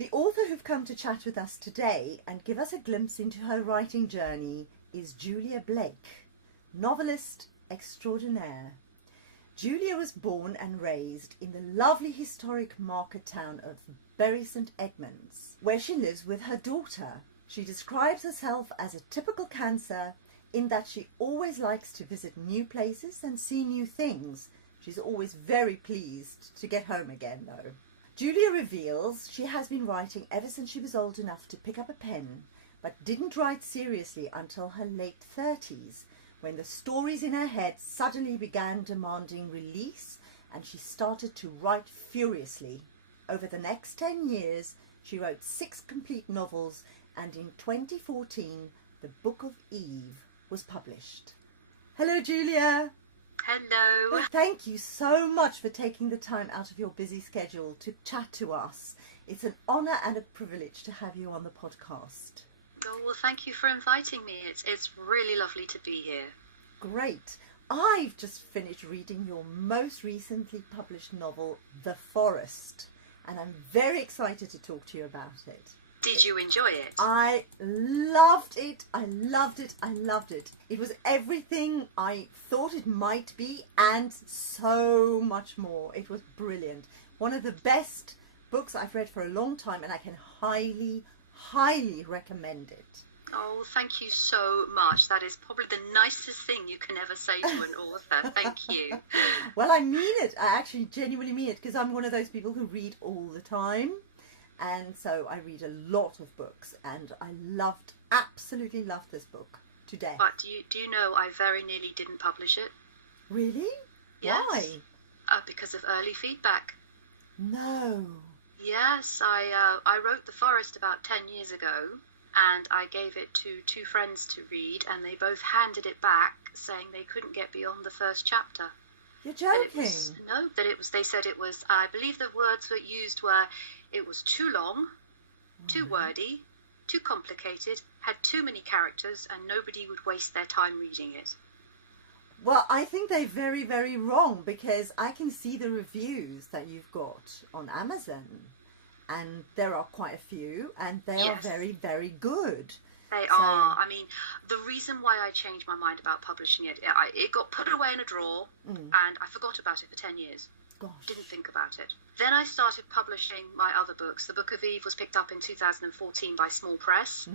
The author who've come to chat with us today and give us a glimpse into her writing journey is Julia Blake, novelist extraordinaire. Julia was born and raised in the lovely historic market town of Bury St Edmunds, where she lives with her daughter. She describes herself as a typical Cancer in that she always likes to visit new places and see new things. She's always very pleased to get home again, though. Julia reveals she has been writing ever since she was old enough to pick up a pen, but didn't write seriously until her late 30s, when the stories in her head suddenly began demanding release and she started to write furiously. Over the next 10 years, she wrote 6 complete novels, and in 2014, The Book of Eve was published. Hello, Julia. Hello. Thank you so much for taking the time out of your busy schedule to chat to us. It's an honour and a privilege to have you on the podcast. Oh, well, thank you for inviting me. It's really lovely to be here. Great. I've just finished reading your most recently published novel, The Forest, and I'm very excited to talk to you about it. Did you enjoy it? I loved it. I loved it. I loved it. It was everything I thought it might be and so much more. It was brilliant. One of the best books I've read for a long time, and I can highly recommend it. Oh, thank you so much. That is probably the nicest thing you can ever say to an author. Thank you. Well, I mean it. I actually genuinely mean it, because I'm one of those people who read all the time. And so I read a lot of books, and I absolutely loved this book to death. But do you know I very nearly didn't publish it? Really? Yes. Why? Because of early feedback. No. Yes, I wrote The Forest about 10 years ago, and I gave it to 2 friends to read, and they both handed it back saying they couldn't get beyond the first chapter. You're joking? They said it was, I believe the words that used were, it was too long, too wordy, too complicated, had too many characters, and nobody would waste their time reading it. Well, I think they're very, very wrong, because I can see the reviews that you've got on Amazon, and there are quite a few, and they are very, very good. They are. I mean, the reason why I changed my mind about publishing it, it got put away in a drawer, and I forgot about it for 10 years. Gosh. Didn't think about it. Then I started publishing my other books. The Book of Eve was picked up in 2014 by Small Press.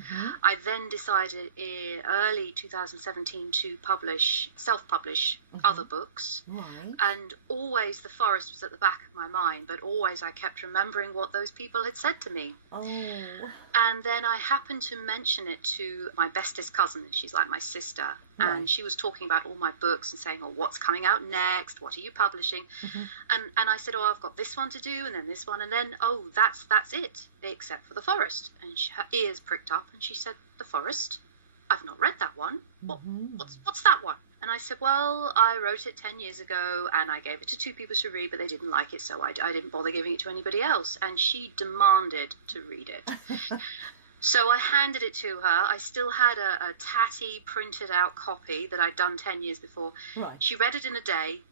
I then decided in early 2017 to self-publish other books. Right. And always The Forest was at the back of my mind, but always I kept remembering what those people had said to me. Oh. And then I happened to mention it to my bestest cousin. She's like my sister. Right. And she was talking about all my books and saying, oh, what's coming out next? What are you publishing? And I said, oh, I've got this one to do, and then this one, and then, oh, that's it, except for The Forest. And her ears pricked up, and she said, The Forest? I've not read that one. What's that one? And I said, well, I wrote it 10 years ago, and I gave it to 2 people to read, but they didn't like it, so I didn't bother giving it to anybody else. And she demanded to read it. So I handed it to her. I still had a tatty, printed-out copy that I'd done 10 years before. Right. She read it in a day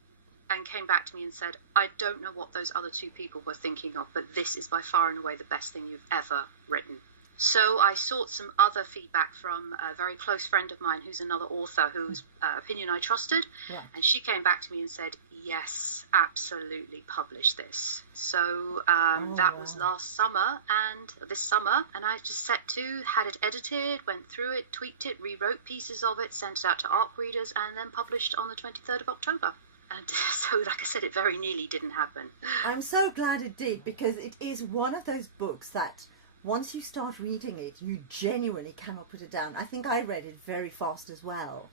and came back to me and said, I don't know what those other 2 people were thinking of, but this is by far and away the best thing you've ever written. So I sought some other feedback from a very close friend of mine who's another author whose opinion I trusted. Right. And she came back to me and said, yes, absolutely, publish this. So that was last summer and this summer. And I just had it edited, went through it, tweaked it, rewrote pieces of it, sent it out to ARC readers, and then published on the 23rd of October. And so, like I said, it very nearly didn't happen. I'm so glad it did, because it is one of those books that once you start reading it, you genuinely cannot put it down. I think I read it very fast as well.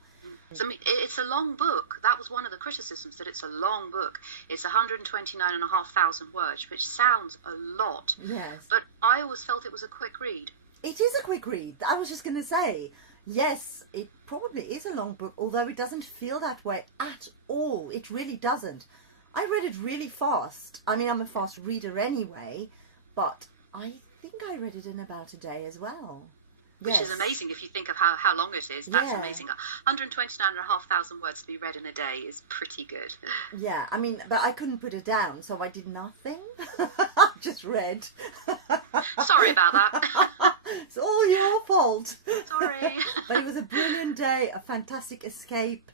So, I mean, it's a long book. That was one of the criticisms, that it's a long book. It's 129,500 words, which sounds a lot. Yes. But I always felt it was a quick read. It is a quick read. I was just going to say, yes, it probably is a long book, although it doesn't feel that way at all. It really doesn't. I read it really fast. I mean, I'm a fast reader anyway, but I think I read it in about a day as well. Which is amazing if you think of how long it is. That's amazing. 129,500 words to be read in a day is pretty good. Yeah, I mean, but I couldn't put it down, so I did nothing. I just read. Sorry, But it was a brilliant day, a fantastic escape,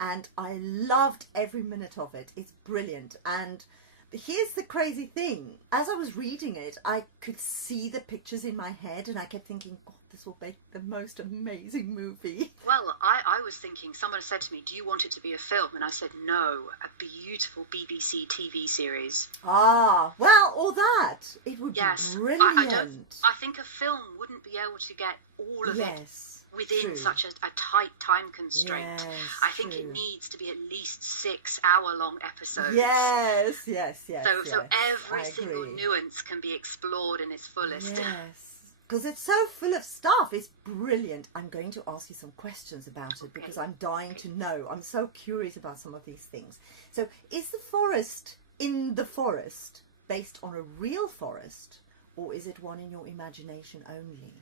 and I loved every minute of it. It's brilliant. And here's the crazy thing. As I was reading it, I could see the pictures in my head, and I kept thinking, oh, this will make the most amazing movie. Well, I was thinking, someone said to me, do you want it to be a film? And I said, no, a beautiful BBC TV series. Ah, well, or that. It would be brilliant. I think a film wouldn't be able to get all of it within true. Such a tight time constraint. Yes, I think it needs to be at least 6-hour-long episodes. Yes. So every single nuance can be explored in its fullest. Yes. Because it's so full of stuff. It's brilliant. I'm going to ask you some questions about it because I'm dying to know. I'm so curious about some of these things. So is the forest in the forest based on a real forest, or is it one in your imagination only?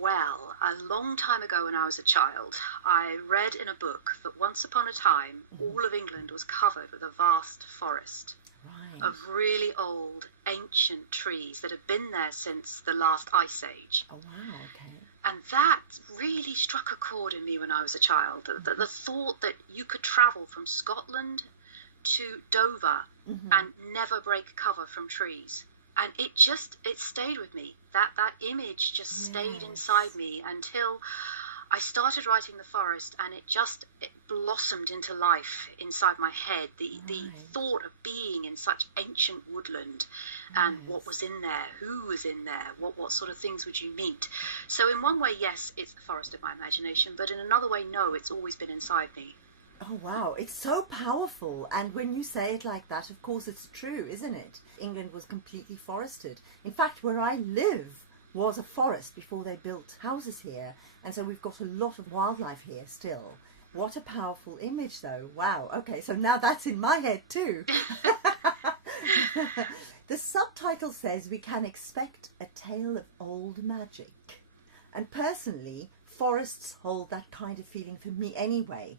Well, a long time ago when I was a child, I read in a book that once upon a time, all of England was covered with a vast forest. Right. Of really old, ancient trees that have been there since the last ice age. Oh, wow, okay. And that really struck a chord in me when I was a child. The thought that you could travel from Scotland to Dover and never break cover from trees. And it stayed with me. That image just stayed inside me until I started writing The Forest, and it blossomed into life inside my head. The thought of being in such ancient woodland and what was in there, who was in there, what sort of things would you meet. So in one way, yes, it's the forest of my imagination, but in another way, no, it's always been inside me. Oh, wow. It's so powerful. And when you say it like that, of course, it's true, isn't it? England was completely forested. In fact, where I live was a forest before they built houses here. And so we've got a lot of wildlife here still. What a powerful image, though. Wow. Okay, so now that's in my head, too. The subtitle says we can expect a tale of old magic. And personally, forests hold that kind of feeling for me anyway.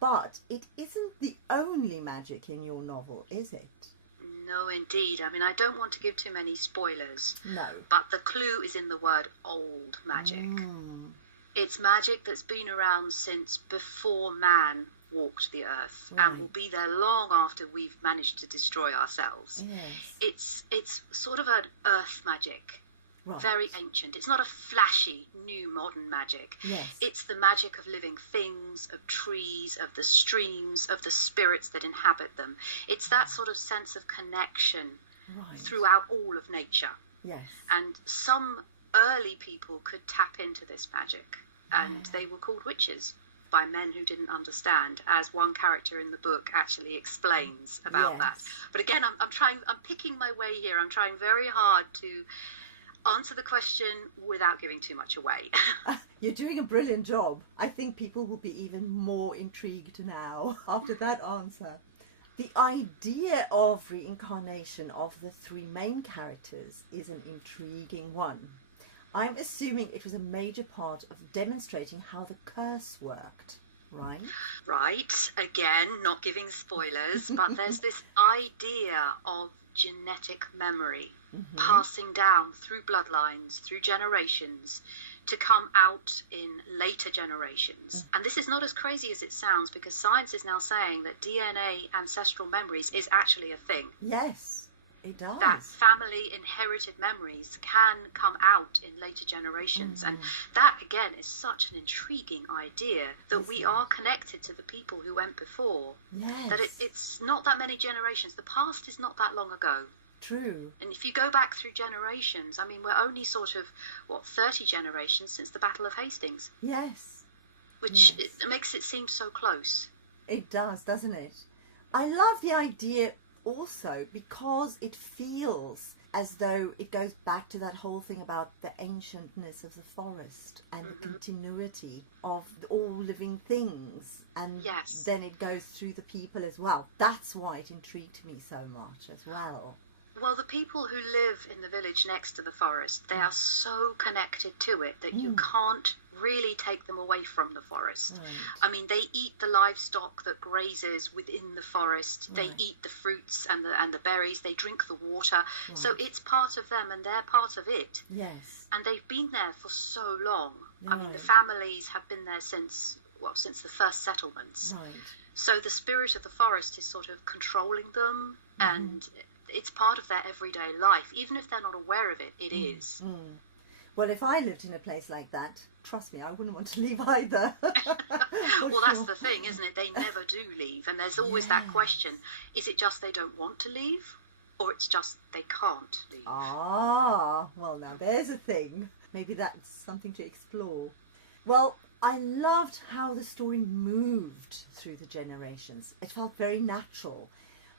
But it isn't the only magic in your novel, is it? No, indeed. I mean, I don't want to give too many spoilers. No. But the clue is in the word old magic. It's magic that's been around since before man walked the earth and will be there long after we've managed to destroy ourselves. Yes. It's sort of an earth magic. Right. Very ancient. It's not a flashy, new, modern magic. Yes. It's the magic of living things, of trees, of the streams, of the spirits that inhabit them. It's that sort of sense of connection throughout all of nature. Yes. And some early people could tap into this magic, and they were called witches by men who didn't understand, as one character in the book actually explains about that. But again, I'm picking my way here. I'm trying very hard to answer the question without giving too much away. You're doing a brilliant job. I think people will be even more intrigued now after that answer. The idea of reincarnation of the three main characters is an intriguing one. I'm assuming it was a major part of demonstrating how the curse worked, right? Right. Again, not giving spoilers, but there's this idea of genetic memory passing down through bloodlines, through generations, to come out in later generations. And this is not as crazy as it sounds, because science is now saying that DNA ancestral memories is actually a thing. Yes, it does. That family inherited memories can come out in later generations. And that, again, is such an intriguing idea, that we are connected to the people who went before. Yes. That it's not that many generations. The past is not that long ago. True. And if you go back through generations, I mean, we're only sort of, 30 generations since the Battle of Hastings. Yes. Which it makes it seem so close. It does, doesn't it? I love the idea also because it feels as though it goes back to that whole thing about the ancientness of the forest and the continuity of all living things, and then it goes through the people as well. That's why it intrigued me so much as well. Well, the people who live in the village next to the forest, they are so connected to it that you can't really take them away from the forest. Right. I mean, they eat the livestock that grazes within the forest. They Right. eat the fruits and the berries. They drink the water. Right. So it's part of them and they're part of it. Yes. And they've been there for so long. I mean, the Right. families have been there since the first settlements. Right. So the spirit of the forest is sort of controlling them, and it's part of their everyday life. Even if they're not aware of it, it is. Well, if I lived in a place like that, trust me, I wouldn't want to leave either. Well, that's the thing, isn't it? They never do leave. And there's always that question. Is it just they don't want to leave? Or it's just they can't leave? Ah, well, now there's a thing. Maybe that's something to explore. Well, I loved how the story moved through the generations. It felt very natural.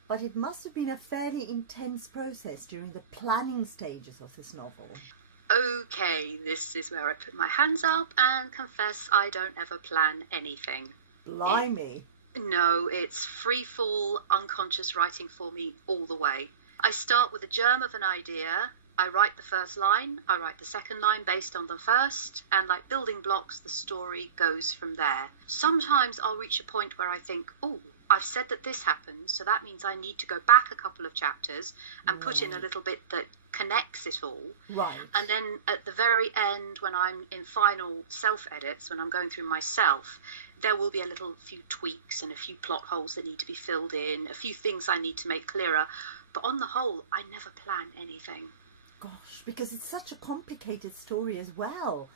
But it must have been a fairly intense process during the planning stages of this novel. Okay, this is where I put my hands up and confess I don't ever plan anything. Blimey. No, it's free fall, unconscious writing for me all the way. I start with a germ of an idea. I write the first line, I write the second line based on the first, and like building blocks, the story goes from there. Sometimes I'll reach a point where I think, oh, I've said that this happened, so that means I need to go back a couple of chapters and put in a little bit that connects it all. Right. And then at the very end, when I'm in final self-edits, when I'm going through myself, there will be a few tweaks and a few plot holes that need to be filled in, a few things I need to make clearer. But on the whole, I never plan anything. Gosh, because it's such a complicated story as well.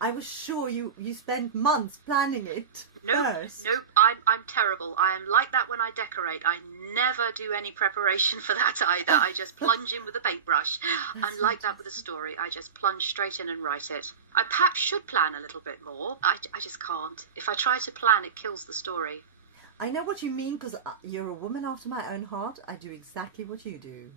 I was sure you spent months planning it first. Nope, I'm terrible. I am like that when I decorate. I never do any preparation for that either. I just plunge in with a paintbrush. I'm like that with a story. I just plunge straight in and write it. I perhaps should plan a little bit more. I just can't. If I try to plan, it kills the story. I know what you mean, because you're a woman after my own heart. I do exactly what you do.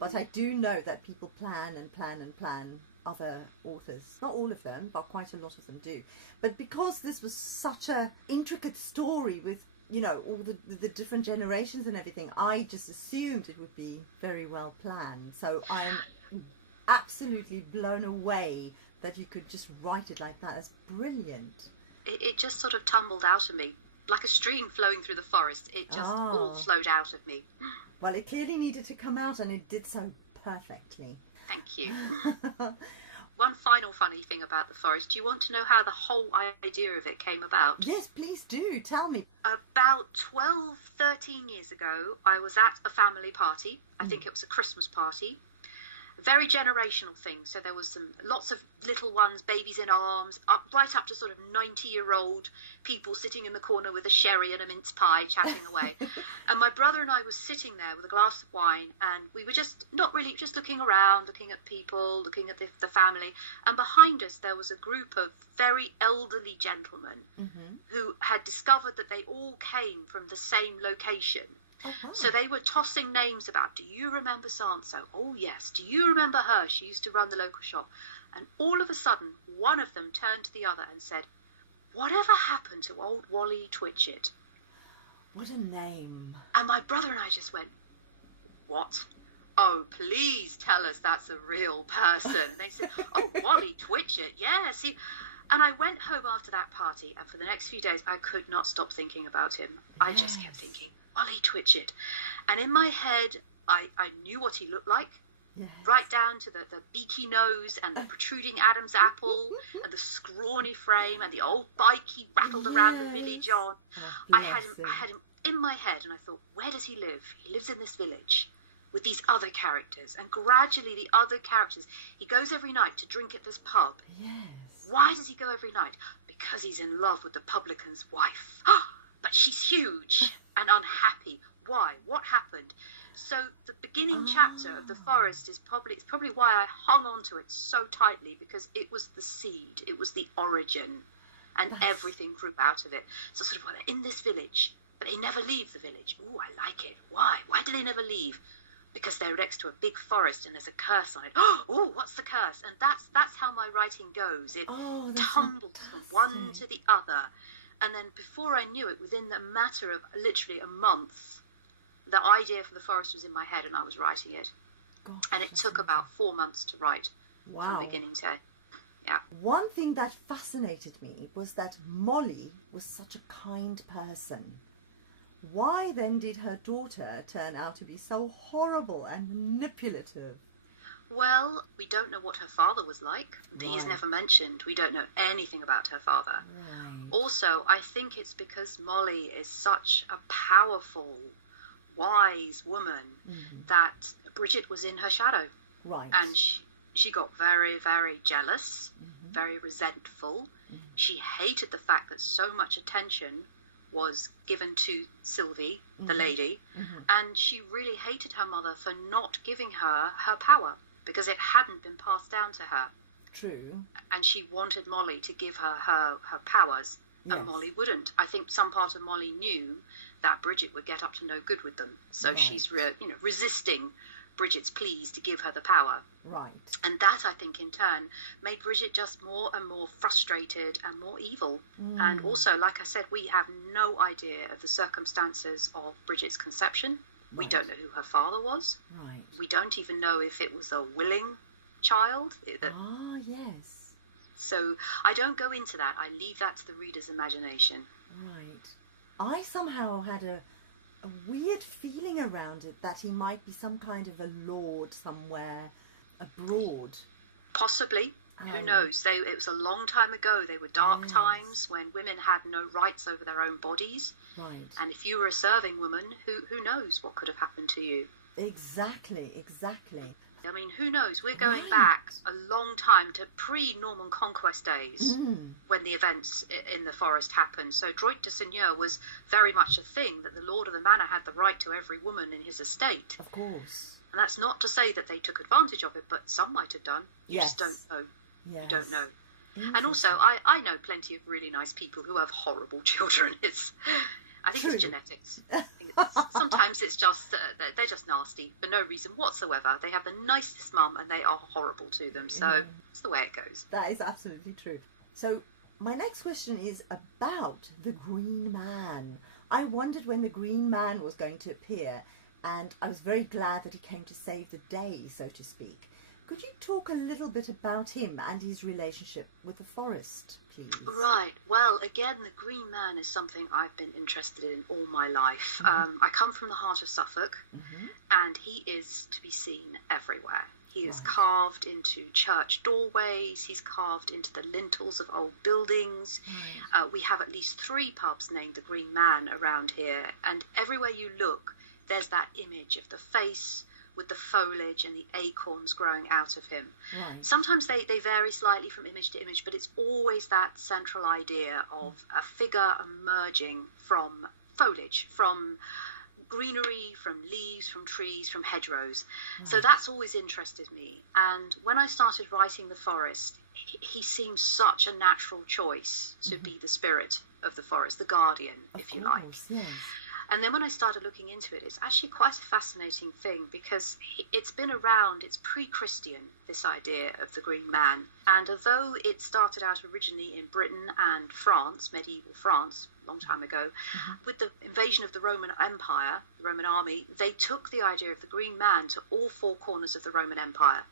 But I do know that people plan and plan and plan. Other authors, not all of them, but quite a lot of them do. But because this was such a intricate story with, you know, all the different generations and everything, I just assumed it would be very well planned. So I'm absolutely blown away that you could just write it like that. That's brilliant. It just sort of tumbled out of me. Like a stream flowing through the forest. It just all flowed out of me. Well, it clearly needed to come out, and it did so perfectly. Thank you. One final funny thing about the forest. Do you want to know how the whole idea of it came about? Yes, please do. Tell me. About 12, 13 years ago, I was at a family party. I think it was a Christmas party. Very generational thing. So there was lots of little ones, babies in arms, right up to sort of 90-year-old people sitting in the corner with a sherry and a mince pie chatting away. And my brother and I were sitting there with a glass of wine, and we were just looking around, looking at people, looking at the family. And behind us there was a group of very elderly gentlemen who had discovered that they all came from the same location. So they were tossing names about, do you remember so-and-so? Oh, yes. Do you remember her? She used to run the local shop. And all of a sudden, one of them turned to the other and said, whatever happened to old Wally Twitchett? What a name. And my brother and I just went, what? Oh, please tell us that's a real person. And they said, oh, Wally Twitchett, yeah. See, and I went home after that party, and for the next few days, I could not stop thinking about him. I just kept thinking, Wally Twitchett. And in my head, I knew what he looked like. Yes. Right down to the beaky nose and the protruding Adam's apple and the scrawny frame and the old bike he rattled around the village on. Oh, I had him in my head, and I thought, where does he live? He lives in this village with these other characters. And gradually the other characters, he goes every night to drink at this pub. Yes. Why does he go every night? Because he's in love with the publican's wife. But she's huge and unhappy. Why? What happened? So the beginning chapter of The Forest is probably why I hung on to it so tightly, because it was the seed, it was the origin, and everything grew out of it. So sort of, well, they're in this village, but they never leave the village. Ooh, I like it. Why? Why do they never leave? Because they're next to a big forest and there's a curse on it. Oh, what's the curse? And that's how my writing goes. It tumbles from one to the other. And then before I knew it, within a matter of literally a month, the idea for The Forest was in my head and I was writing it. Gosh, and it took about 4 months to write from beginning to end. Yeah. One thing that fascinated me was that Molly was such a kind person. Why then did her daughter turn out to be so horrible and manipulative? Well, we don't know what her father was like. He's never mentioned. We don't know anything about her father. Right. Also, I think it's because Molly is such a powerful, wise woman that Bridget was in her shadow. Right. And she got very, very jealous, very resentful. She hated the fact that so much attention was given to Sylvie, the lady, and she really hated her mother for not giving her her power, because it hadn't been passed down to her. True. And she wanted Molly to give her her powers, and Molly wouldn't. I think some part of Molly knew that Bridget would get up to no good with them, so she's resisting Bridget's pleas to give her the power. Right. And that, I think, in turn, made Bridget just more and more frustrated and more evil. And also, like I said, we have no idea of the circumstances of Bridget's conception. We don't know who her father was. Right. We don't even know if it was a willing child. Ah, yes. So I don't go into that. I leave that to the reader's imagination. Right. I somehow had a weird feeling around it that he might be some kind of a lord somewhere abroad. Possibly. Who knows? It was a long time ago. They were dark times when women had no rights over their own bodies. Right. And if you were a serving woman, who knows what could have happened to you? Exactly. I mean, who knows? We're going back a long time to pre-Norman conquest days when the events in the forest happened. So droit de seigneur was very much a thing, that the lord of the manor had the right to every woman in his estate. Of course. And that's not to say that they took advantage of it, but some might have done. You just don't know. Yes. You don't know. And also, I know plenty of really nice people who have horrible children. I think it's genetics. Sometimes it's just, they're just nasty for no reason whatsoever. They have the nicest mum and they are horrible to them. So it's the way it goes. That is absolutely true. So my next question is about the Green Man. I wondered when the Green Man was going to appear, and I was very glad that he came to save the day, so to speak. Could you talk a little bit about him and his relationship with the forest, please? Right. Well, again, the Green Man is something I've been interested in all my life. I come from the heart of Suffolk, and he is to be seen everywhere. He is carved into church doorways. He's carved into the lintels of old buildings. We have at least 3 pubs named the Green Man around here, and everywhere you look, there's that image of the face with the foliage and the acorns growing out of him. Right. Sometimes they vary slightly from image to image, but it's always that central idea of a figure emerging from foliage, from greenery, from leaves, from trees, from hedgerows. So that's always interested me. And when I started writing The Forest, he seemed such a natural choice to be the spirit of the forest, the guardian, if you like. Yes. And then when I started looking into it, it's actually quite a fascinating thing, because it's been around, it's pre-Christian, this idea of the Green Man. And although it started out originally in Britain and France, medieval France, a long time ago, with the invasion of the Roman Empire, the Roman army, they took the idea of the Green Man to all 4 corners of the Roman Empire.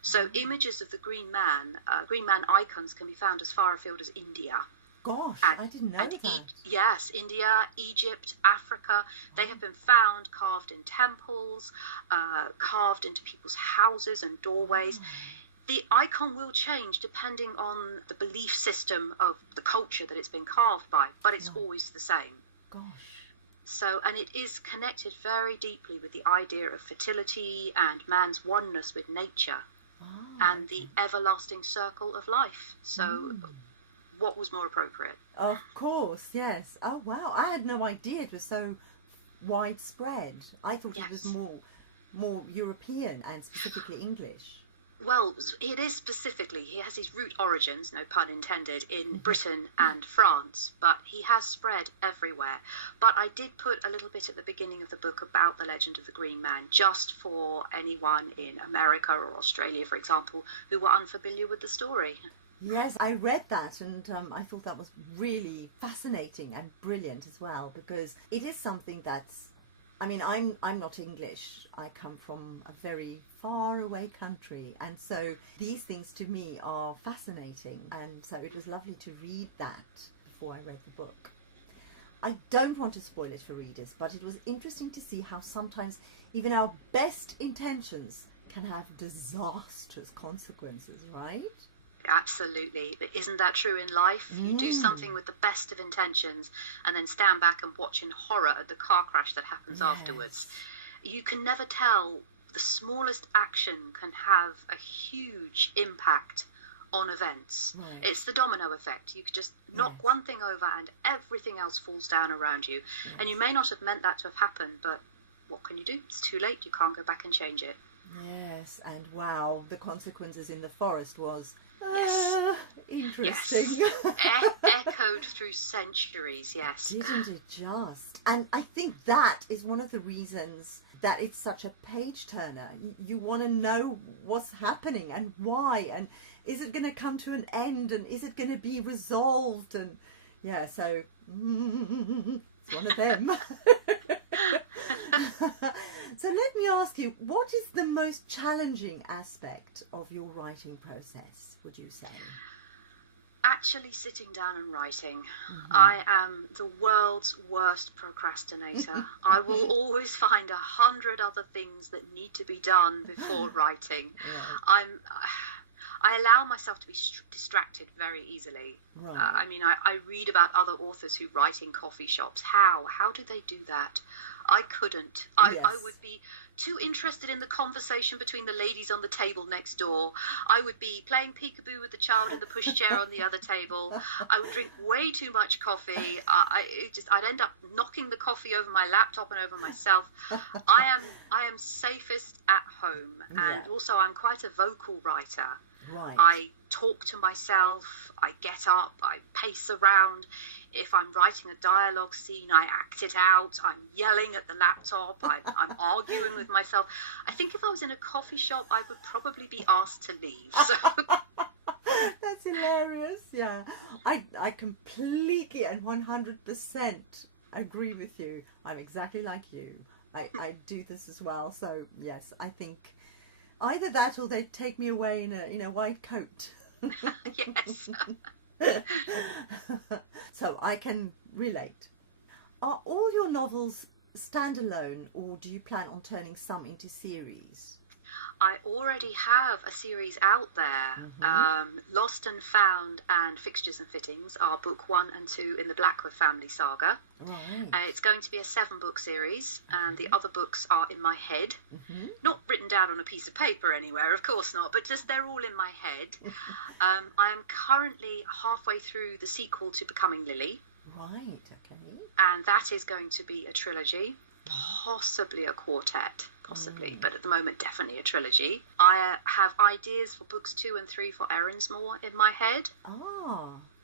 So images of the Green Man icons can be found as far afield as India. Gosh, I didn't know that. Yes, India, Egypt, Africa, they have been found carved in temples, carved into people's houses and doorways. The icon will change depending on the belief system of the culture that it's been carved by, but it's always the same. Gosh. So, and it is connected very deeply with the idea of fertility and man's oneness with nature and the everlasting circle of life. So what was more appropriate? Of course, yes. Oh, wow. I had no idea it was so widespread. I thought it was more European and specifically English. Well, it is specifically. He has his root origins, no pun intended, in Britain and France, but he has spread everywhere. But I did put a little bit at the beginning of the book about the legend of the Green Man, just for anyone in America or Australia, for example, who were unfamiliar with the story. Yes, I read that, and I thought that was really fascinating and brilliant as well, because it is something that's I mean, I'm not English. I come from a very far away country, and so these things to me are fascinating, and so it was lovely to read that before I read the book. I don't want to spoil it for readers, but it was interesting to see how sometimes even our best intentions can have disastrous consequences, right? Absolutely. But isn't that true in life? You do something with the best of intentions and then stand back and watch in horror at the car crash that happens afterwards. You can never tell. The smallest action can have a huge impact on events. Right. It's the domino effect. You could just knock one thing over and everything else falls down around you. And you may not have meant that to have happened, but what can you do? It's too late. You can't go back and change it. Yes, and wow, the consequences in the forest was interesting. Yes. Echoed through centuries, yes. Didn't it just? And I think that is one of the reasons that it's such a page turner. You want to know what's happening and why, and is it going to come to an end, and is it going to be resolved? And yeah, so it's one of them. So let me ask you, what is the most challenging aspect of your writing process, would you say? Actually sitting down and writing. I am the world's worst procrastinator. I will always find 100 other things that need to be done before writing. I allow myself to be distracted very easily. Right. I mean, I read about other authors who write in coffee shops. How do they do that? I couldn't. I would be too interested in the conversation between the ladies on the table next door. I would be playing peekaboo with the child in the pushchair on the other table. I would drink way too much coffee. I'd end up knocking the coffee over my laptop and over myself. I am safest at home, and also I'm quite a vocal writer. Right. I talk to myself, I get up, I pace around. If I'm writing a dialogue scene, I act it out. I'm yelling at the laptop. I'm arguing with myself. I think if I was in a coffee shop, I would probably be asked to leave. So. That's hilarious. Yeah, I completely and 100% agree with you. I'm exactly like you. I do this as well. So yes, I think either that or they take me away in a white coat. Yes. So I can relate. Are all your novels standalone, or do you plan on turning some into series? I already have a series out there. Lost and Found and Fixtures and Fittings are book 1 and 2 in the Blackwood family saga. Right. It's going to be a 7-book series, and the other books are in my head. Not written down on a piece of paper anywhere, of course not, but just they're all in my head. I am currently halfway through the sequel to Becoming Lily. Right, okay. And that is going to be a trilogy. Possibly a quartet, but at the moment definitely a trilogy. I have ideas for books 2 and 3 for Erinsmore in my head.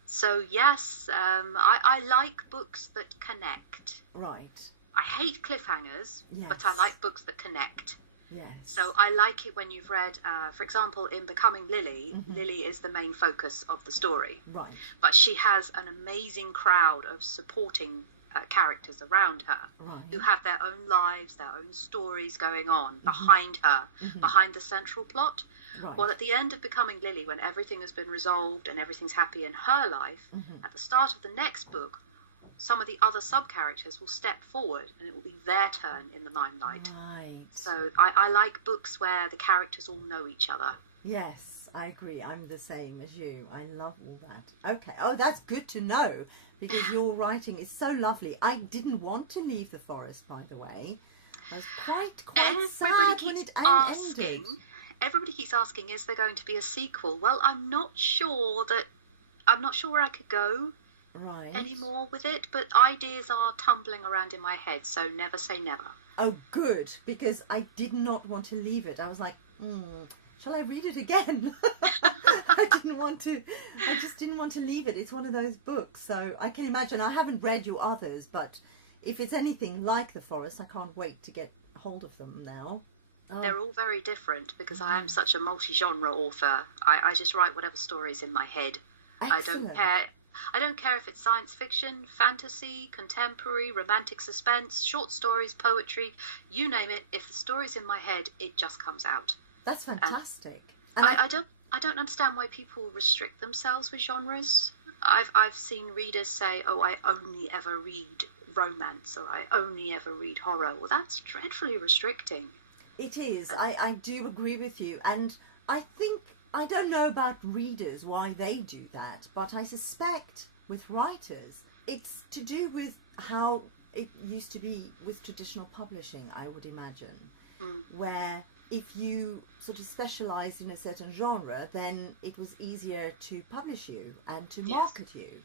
So yes, I like books that connect. Right. I hate cliffhangers, but I like books that connect. Yes. So I like it when you've read, for example, in Becoming Lily, Lily is the main focus of the story. Right. But she has an amazing crowd of supporting characters around her who have their own lives, their own stories going on behind her, behind the central plot. Right. Well, at the end of Becoming Lily, when everything has been resolved and everything's happy in her life, at the start of the next book, some of the other sub-characters will step forward and it will be their turn in the limelight. Right. So I like books where the characters all know each other. Yes, I agree. I'm the same as you. I love all that. Okay. Oh, that's good to know, because your writing is so lovely. I didn't want to leave the forest, by the way. I was quite sad when it ended. Everybody keeps asking, is there going to be a sequel? Well, I'm not sure where I could go anymore with it, but ideas are tumbling around in my head, so never say never. Oh, good, because I did not want to leave it. I was like, shall I read it again? I just didn't want to leave it. It's one of those books, so I can imagine. I haven't read your others, but if it's anything like The Forest, I can't wait to get hold of them now. They're all very different because I am such a multi-genre author. I just write whatever story's in my head. Excellent. I don't care. I don't care if it's science fiction, fantasy, contemporary, romantic suspense, short stories, poetry, you name it. If the story's in my head, it just comes out. That's fantastic. And I don't understand why people restrict themselves with genres. I've seen readers say, "Oh, I only ever read romance," or "I only ever read horror." Well, that's dreadfully restricting. It is. I do agree with you. And I think, I don't know about readers, why they do that, but I suspect with writers, it's to do with how it used to be with traditional publishing, I would imagine, where if you sort of specialised in a certain genre, then it was easier to publish you and to market you.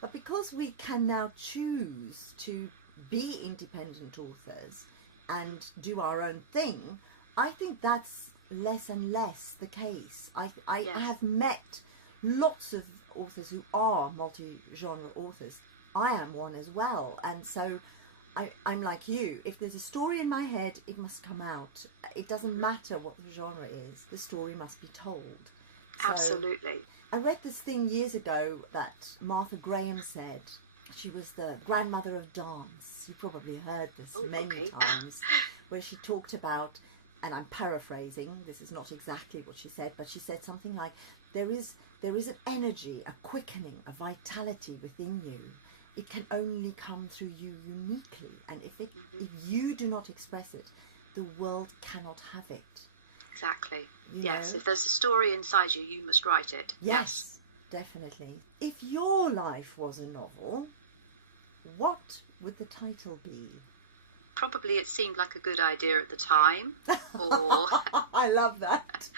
But because we can now choose to be independent authors and do our own thing, I think that's less and less the case. I have met lots of authors who are multi-genre authors. I am one as well, and so I'm like you. If there's a story in my head, it must come out. It doesn't matter what the genre is, the story must be told. So, absolutely. I read this thing years ago that Martha Graham said. She was the grandmother of dance. You probably heard this many times, where she talked about, and I'm paraphrasing, this is not exactly what she said, but she said something like, there is an energy, a quickening, a vitality within you. It can only come through you uniquely, and if you do not express it, the world cannot have it. Exactly. You yes, know? If there's a story inside you, you must write it. Yes, definitely. If your life was a novel, what would the title be? Probably it seemed like a good idea at the time. Or I love that.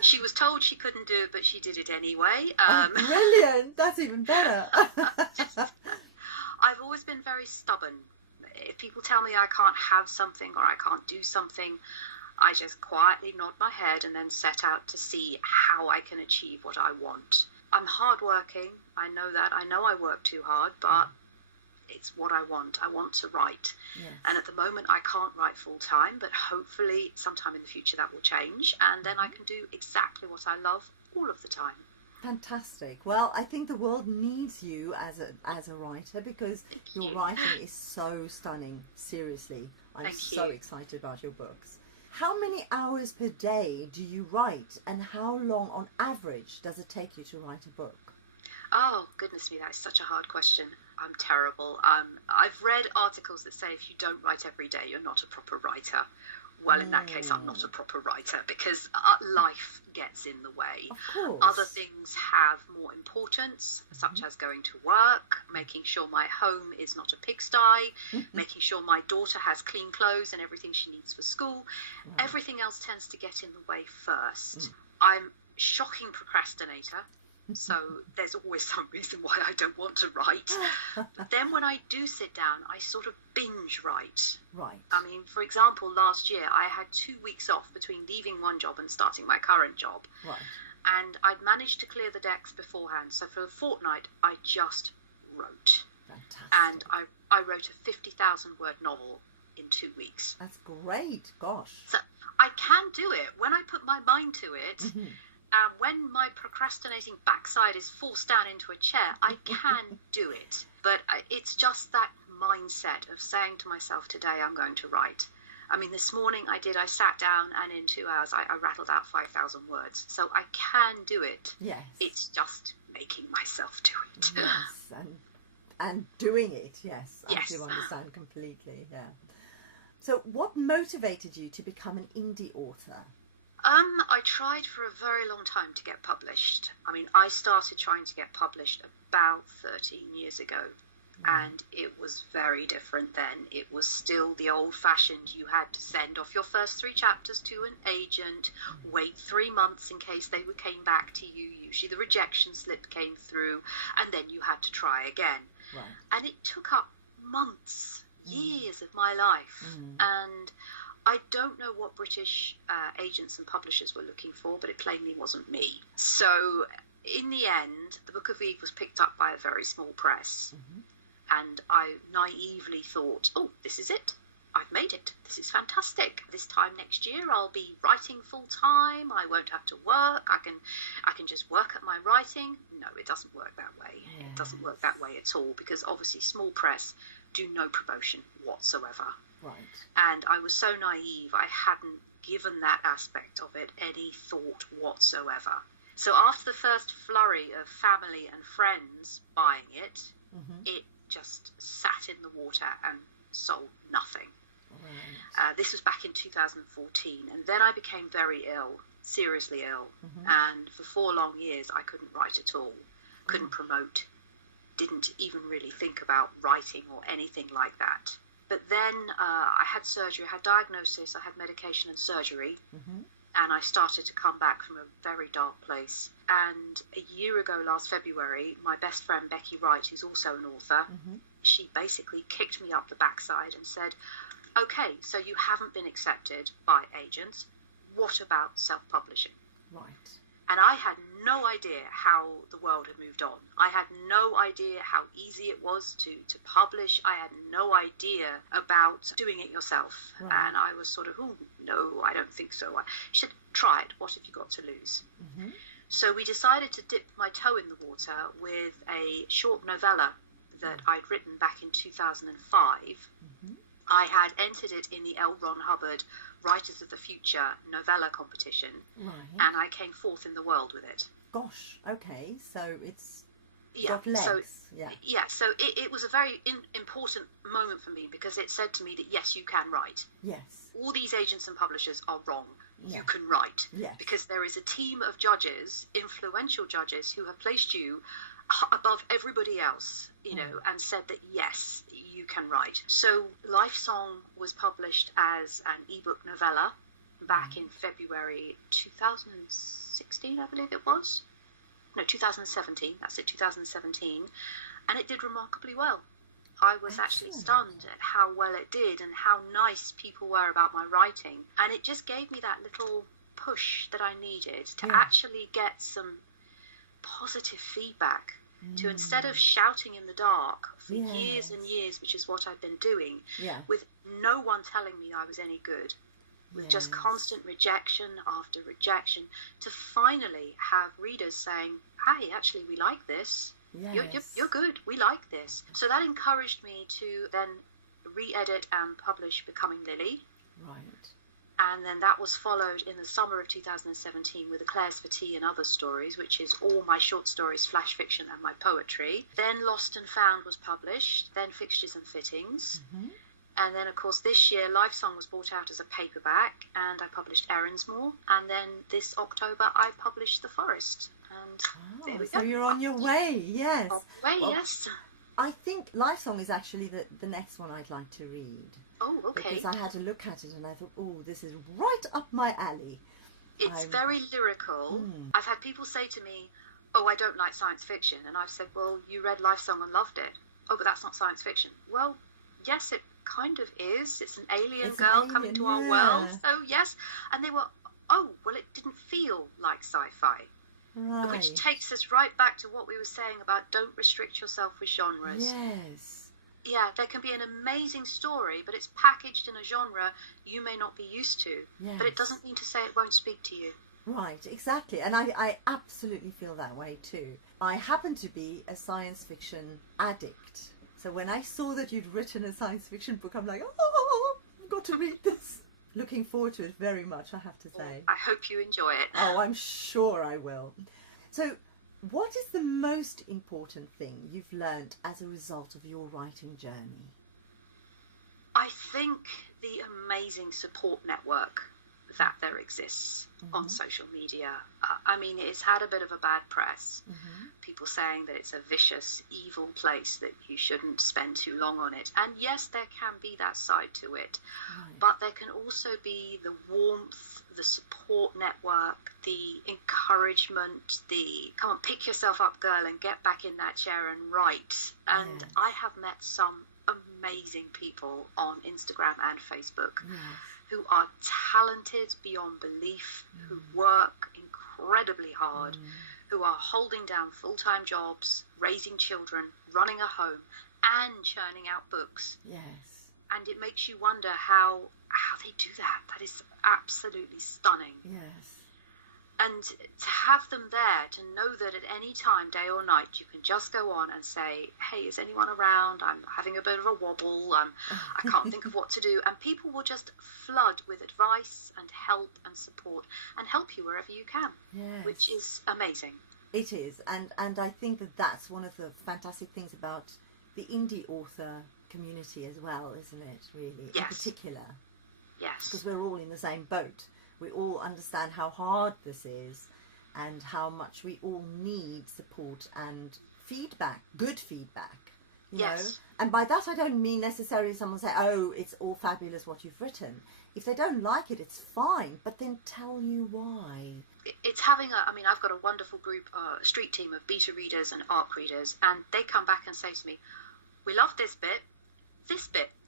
she was told she couldn't do it, but she did it anyway. Brilliant. That's even better. I've always been very stubborn. If people tell me I can't have something or I can't do something, I just quietly nod my head and then set out to see how I can achieve what I want. I'm hardworking. I know that. I know I work too hard, but it's what I want. I want to write. Yes. And at the moment I can't write full time, but hopefully sometime in the future that will change, and then I can do exactly what I love all of the time. Fantastic. Well, I think the world needs you as a writer, because your writing is so stunning. Seriously, I'm so excited about your books. How many hours per day do you write, and how long on average does it take you to write a book? Oh, goodness me, that is such a hard question. I'm terrible. I've read articles that say if you don't write every day, you're not a proper writer. Well, in that case, I'm not a proper writer, because life gets in the way. Of course. Other things have more importance, such as going to work, making sure my home is not a pigsty, making sure my daughter has clean clothes and everything she needs for school. Everything else tends to get in the way first. I'm a shocking procrastinator. So there's always some reason why I don't want to write. But then when I do sit down, I sort of binge write. Right. I mean, for example, last year I had 2 weeks off between leaving one job and starting my current job. Right. And I'd managed to clear the decks beforehand. So for a fortnight, I just wrote. Fantastic. And I wrote a 50,000 word novel in 2 weeks. That's great. Gosh. So I can do it when I put my mind to it. And when my procrastinating backside is forced down into a chair, I can do it. But it's just that mindset of saying to myself, today I'm going to write. I mean, this morning I sat down, and in 2 hours I rattled out 5,000 words. So I can do it. Yes. It's just making myself do it. Yes, and doing it, yes. Yes. I do understand completely, yeah. So what motivated you to become an indie author? I tried for a very long time to get published. I mean, I started trying to get published about 13 years ago, and it was very different then. It was still the old-fashioned, you had to send off your first 3 chapters to an agent, wait 3 months in case they came back to you. Usually the rejection slip came through, and then you had to try again. Right. And it took up months, years of my life. And I don't know what British agents and publishers were looking for, but it plainly wasn't me. So in the end, the Book of Eve was picked up by a very small press. And I naively thought, oh, this is it. I've made it. This is fantastic. This time next year I'll be writing full time. I won't have to work. I can just work at my writing. No, it doesn't work that way. Yes. It doesn't work that way at all, because obviously small press do no promotion whatsoever. Right. And I was so naive. I hadn't given that aspect of it any thought whatsoever. So after the first flurry of family and friends buying it, it just sat in the water and sold nothing. Right. This was back in 2014, and then I became very ill, seriously ill, and for 4 long years I couldn't write at all, couldn't promote, didn't even really think about writing or anything like that. But then I had surgery, I had diagnosis, I had medication and surgery, and I started to come back from a very dark place. And a year ago, last February, my best friend Becky Wright, who's also an author, she basically kicked me up the backside and said, okay, so you haven't been accepted by agents. What about self-publishing? Right. And I had no idea how the world had moved on. I had no idea how easy it was to publish. I had no idea about doing it yourself. Right. And I was sort of, oh, no, I don't think so. She said, try it. What have you got to lose? So we decided to dip my toe in the water with a short novella that I'd written back in 2005. I had entered it in the L. Ron Hubbard Writers of the Future novella competition, and I came fourth in the world with it. Gosh, okay, so it's Yeah, got legs. so Yeah. so it was a very important moment for me, because it said to me that yes, you can write. Yes. All these agents and publishers are wrong. Yeah. You can write. Yes. Because there is a team of judges, influential judges, who have placed you above everybody else, you know, and said that yes, you can write. So Life Song was published as an ebook novella back in February 2016, I believe it was. No, 2017. That's it, 2017. And it did remarkably well. I was actually stunned at how well it did and how nice people were about my writing. And it just gave me that little push that I needed to actually get some positive feedback, to instead of shouting in the dark for years and years, which is what I've been doing, with no one telling me I was any good, with just constant rejection after rejection, to finally have readers saying, hey, actually we like this. You're good, we like this. So that encouraged me to then re-edit and publish Becoming Lily. Right. And then that was followed in the summer of 2017 with Eclairs for Tea and Other Stories, which is all my short stories, flash fiction, and my poetry. Then Lost and Found was published, then Fixtures and Fittings. And then, of course, this year, Life Song was brought out as a paperback, and I published Erinsmore. And then this October, I published The Forest. And there we so go. you're on your way, yes. On the way, Well, yes. I think Life Song is actually the next one I'd like to read. Oh, okay. Because I had a look at it and I thought, oh, this is right up my alley. It's very lyrical. I've had people say to me, oh, I don't like science fiction. And I've said, well, you read Life Song and loved it. Oh, but that's not science fiction. Well, yes, it kind of is. It's an alien girl coming to our world. So, yes. And they were, oh, well, it didn't feel like sci-fi. Right. Which takes us right back to what we were saying about don't restrict yourself with genres. Yes. Yeah, there can be an amazing story, but it's packaged in a genre you may not be used to. Yes. But it doesn't mean to say it won't speak to you. Right, exactly. And I absolutely feel that way too. I happen to be a science fiction addict. So when I saw that you'd written a science fiction book, I'm like, oh, I've got to read this. Looking forward to it very much, I have to say. I hope you enjoy it. Oh, I'm sure I will. So, what is the most important thing you've learned as a result of your writing journey? I think the amazing support network that there exists on social media. I mean, it's had a bit of a bad press. People saying that it's a vicious, evil place, that you shouldn't spend too long on it. And yes, there can be that side to it. But there can also be the warmth, the support network, the encouragement, the come on, pick yourself up, girl, and get back in that chair and write. And I have met some amazing people on Instagram and Facebook who are talented beyond belief, who work incredibly hard, who are holding down full-time jobs, raising children, running a home, and churning out books. Yes. and it makes you wonder how they do that. That is absolutely stunning. Yes. And to have them there, to know that at any time, day or night, you can just go on and say, hey, is anyone around? I'm having a bit of a wobble. I can't think of what to do. And people will just flood with advice and help and support and help you wherever you can, Yes. which is amazing. It is. And I think that that's one of the fantastic things about the indie author community as well, isn't it, really? Yes. In particular. Yes. Because we're all in the same boat. We all understand how hard this is and how much we all need support and feedback, good feedback, you know. And by that I don't mean necessarily someone say, oh, it's all fabulous what you've written. If they don't like it, it's fine, but then tell you why. It's having I've got a wonderful group, a street team of beta readers and ARC readers, and they come back and say to me, we love this bit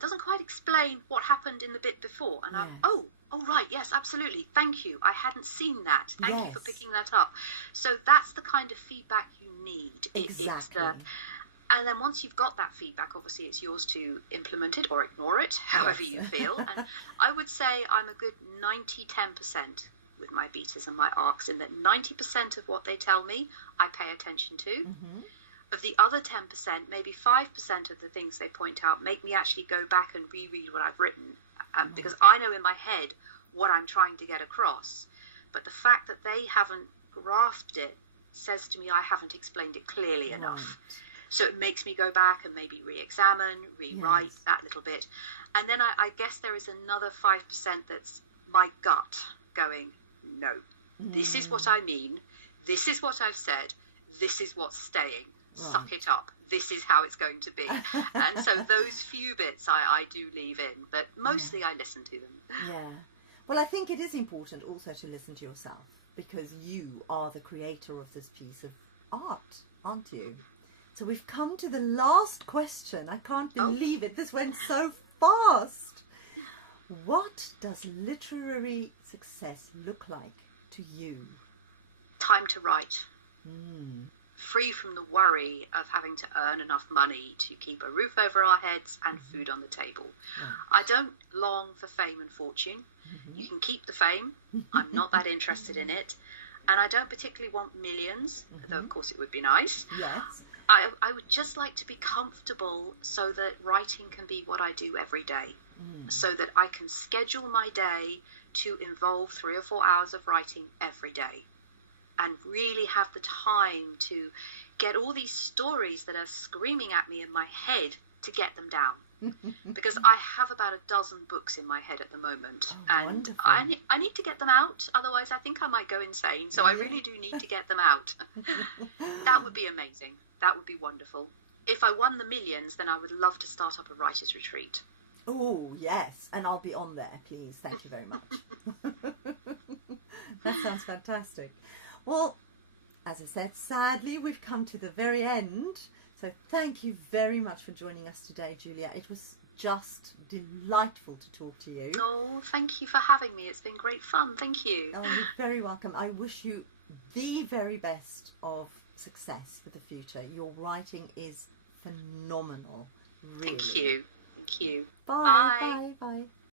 doesn't quite explain what happened in the bit before. And I'm, oh right, yes, absolutely, thank you, I hadn't seen that, thank you for picking that up. So that's the kind of feedback you need. Exactly. And then once you've got that feedback, obviously it's yours to implement it or ignore it, however you feel. And I would say I'm a good 90-10% with my betas and my arcs, in that 90% of what they tell me I pay attention to. Mm-hmm. Of the other 10%, maybe 5% of the things they point out make me actually go back and reread what I've written, because I know in my head what I'm trying to get across. But the fact that they haven't grasped it says to me I haven't explained it clearly enough. So it makes me go back and maybe re-examine, rewrite that little bit. And then I guess there is another 5% that's my gut going, no, this is what I mean, this is what I've said, this is what's staying. Suck it up. This is how it's going to be. And so those few bits I do leave in, but mostly I listen to them. Yeah. Well, I think it is important also to listen to yourself, because you are the creator of this piece of art, aren't you? So we've come to the last question. I can't believe it. This went so fast. What does literary success look like to you? Time to write. Free from the worry of having to earn enough money to keep a roof over our heads and food on the table. I don't long for fame and fortune. You can keep the fame. I'm not that interested in it. And I don't particularly want millions, though of course it would be nice. Yes. I would just like to be comfortable so that writing can be what I do every day. So that I can schedule my day to involve 3 or 4 hours of writing every day. And really have the time to get all these stories that are screaming at me in my head to get them down. Because I have about a dozen books in my head at the moment. And I need to get them out. Otherwise, I think I might go insane. So I really do need to get them out. That would be amazing. That would be wonderful. If I won the millions, then I would love to start up a writer's retreat. Oh, yes. And I'll be on there, please. Thank you very much. That sounds fantastic. Well, as I said, sadly, we've come to the very end. So thank you very much for joining us today, Julia. It was just delightful to talk to you. Oh, thank you for having me. It's been great fun. Thank you. Oh, you're very welcome. I wish you the very best of success for the future. Your writing is phenomenal. Really. Thank you. Thank you. Bye. Bye. Bye. Bye.